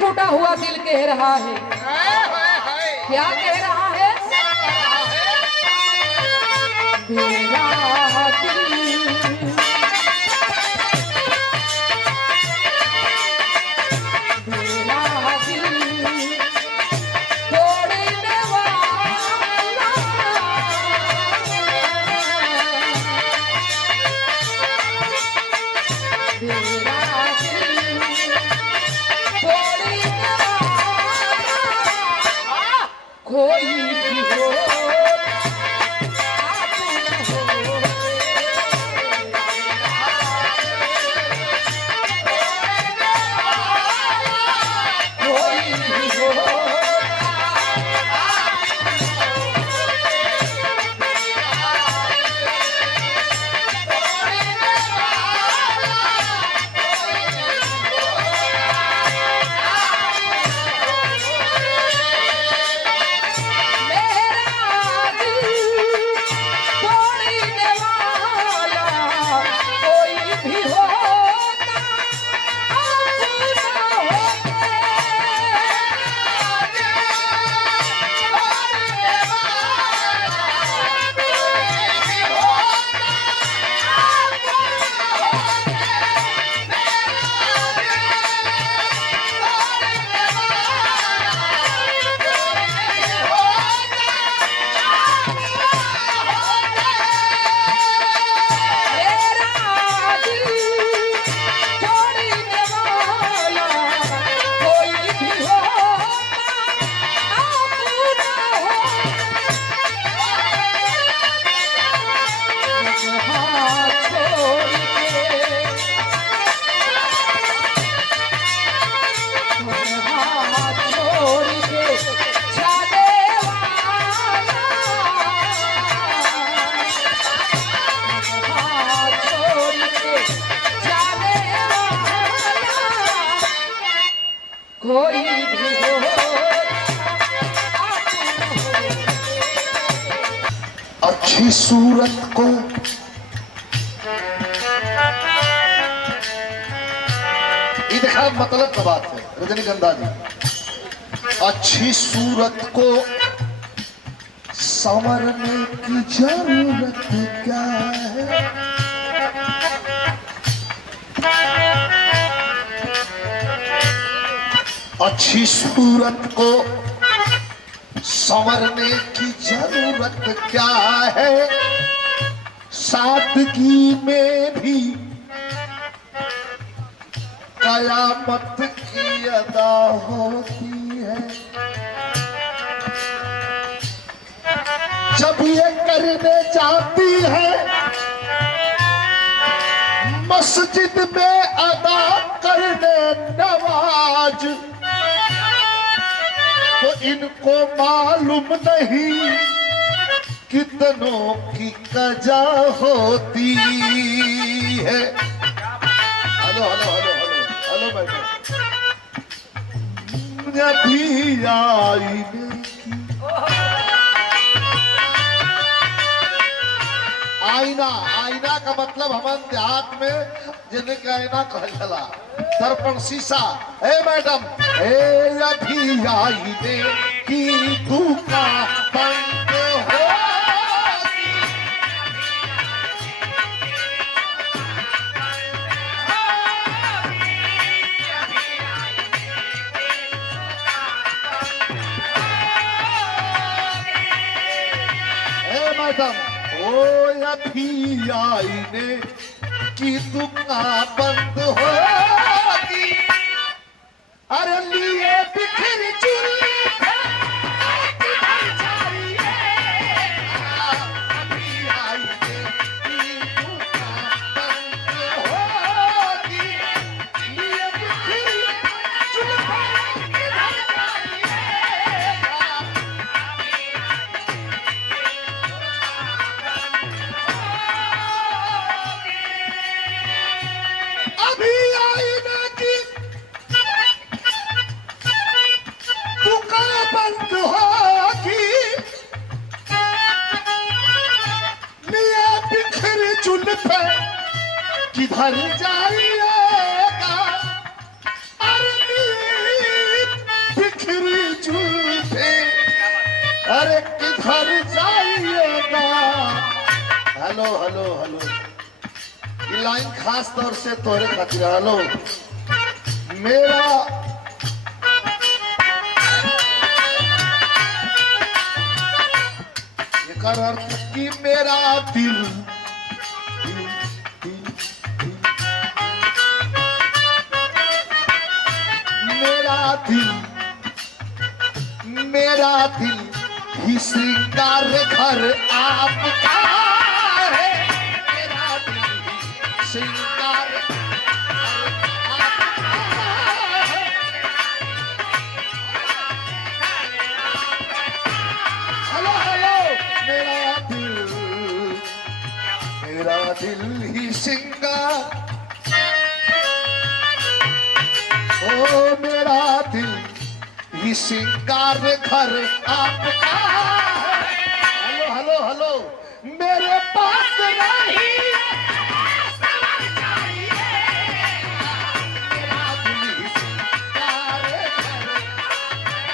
टूटा हुआ दिल कह रहा है। क्या कह रहा है? मेरा दिल कोई भी हो कोई भी हो अच्छी सूरत को ये देखा मतलब का बात है रजनीगंधा जी। अच्छी सूरत को संवरने की जरूरत क्या है? अच्छी सूरत को संवरने की जरूरत क्या है? सादगी में भी कयामत की अदा होती है। जब ये करने जाती है मस्जिद में अदा करने नमाज, तो इनको मालूम नहीं कितनों की कजा होती है। Hello hello hello hello hello madam, अभी आईने की आईना, आईना का मतलब हमारे देहात में जिनके आईना कहल चला दर्पण शीशा। ए मैडम, ए अभी आईने की दुकान बंद हो, मैडम ओ अभी आईने की दुकान बंद होगी। अरे लिए बिखर चुल्ली अभी आईने की दुकान बंद होगी। लिए बिखर अभी आई अरे किधर जाइएगा। हेलो हेलो हेलो, ये लाइन खास तौर से तोरे खातिर। हेलो मेरा एकर अर्थ कि मेरा दिल मेरा दिल ही श्रृंगार घर आपका है। मेरा दिल ही श्रृंगार हेलो हेलो, मेरा दिल ही श्रृंगार। ओ मेरा दिल श्रृंगार घर आपका। Hello hello hello,